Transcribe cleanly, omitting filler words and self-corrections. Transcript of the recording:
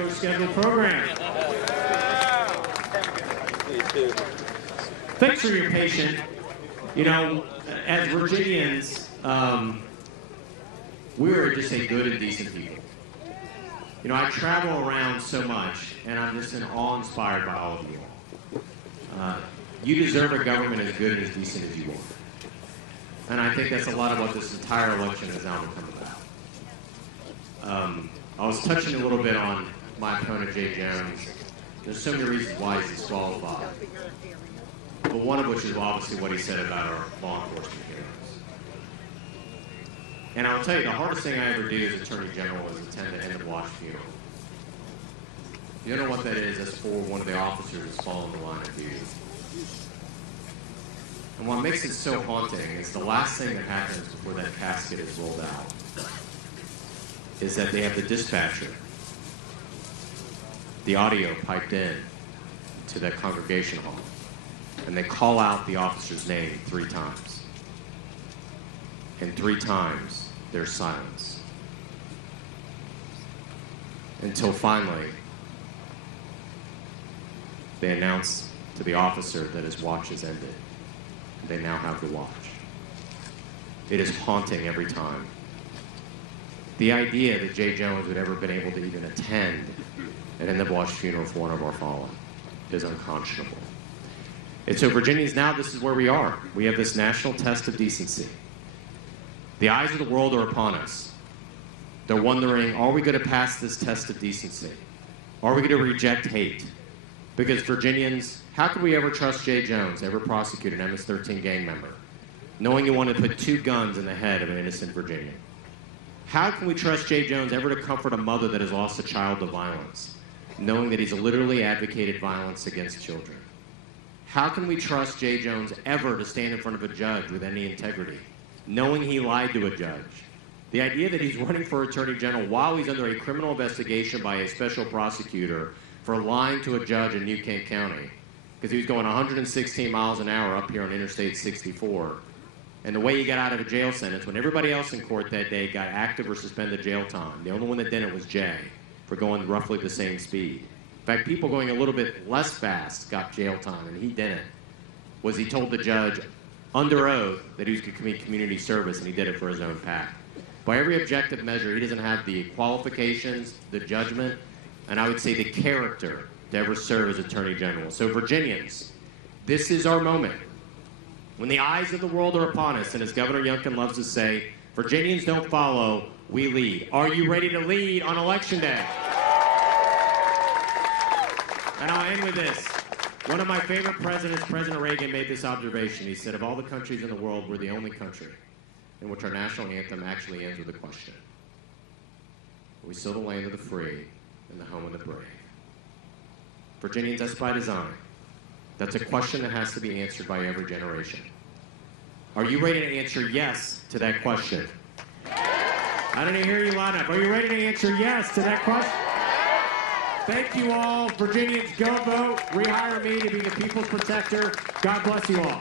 regular scheduled program. Thanks for your patience. You know, as Virginians, we're just a good and decent people. You know, I travel around so much, and I'm just in awe inspired by all of you. You deserve a government as good and as decent as you are. And I think that's a lot of what this entire election has now become about. I was touching a little bit on my opponent, Jay Jones. There's so many reasons why he's disqualified. But one of which is obviously what he said about our law enforcement heroes. And I'll tell you, the hardest thing I ever do as Attorney General is attend the end-of-watch funeral. You don't know what that is? That's for one of the officers that's fallen the line of duty. And what makes it so haunting is the last thing that happens before that casket is rolled out is that they have the dispatcher, the audio piped in to that congregation hall, and they call out the officer's name 3 times. And 3 times, there's silence. Until finally, they announce to the officer that his watch has ended. They now have the watch. It is haunting every time. The idea that Jay Jones would ever been able to even attend an end-of-watch funeral for one of our fallen is unconscionable. And so Virginians, now this is where we are. We have this national test of decency. The eyes of the world are upon us. They're wondering, are we going to pass this test of decency? Are we going to reject hate? Because Virginians, how could we ever trust Jay Jones, ever prosecute an MS-13 gang member, knowing he wanted to put 2 guns in the head of an innocent Virginian? How can we trust Jay Jones ever to comfort a mother that has lost a child to violence, knowing that he's literally advocated violence against children? How can we trust Jay Jones ever to stand in front of a judge with any integrity, knowing he lied to a judge? The idea that he's running for Attorney General while he's under a criminal investigation by a special prosecutor for lying to a judge in New Kent County, because he was going 116 miles an hour up here on Interstate 64. And the way he got out of a jail sentence, when everybody else in court that day got active or suspended jail time, the only one that didn't was Jay, for going roughly the same speed. In fact, people going a little bit less fast got jail time, and he didn't. Was he told the judge under oath that he was going to commit community service, and he did it for his own pack. By every objective measure, he doesn't have the qualifications, the judgment, and I would say the character to ever serve as Attorney General. So Virginians, this is our moment. When the eyes of the world are upon us, and as Governor Youngkin loves to say, Virginians don't follow, we lead. Are you ready to lead on Election Day? And I'll end with this. One of my favorite presidents, President Reagan, made this observation. He said, of all the countries in the world, we're the only country in which our national anthem actually ends with a question. Are we still the land of the free and the home of the brave? Virginians, that's by design. That's a question that has to be answered by every generation. Are you ready to answer yes to that question? I didn't hear you loud enough. Are you ready to answer yes to that question? Thank you all. Virginians, go vote. Rehire me to be the people's protector. God bless you all.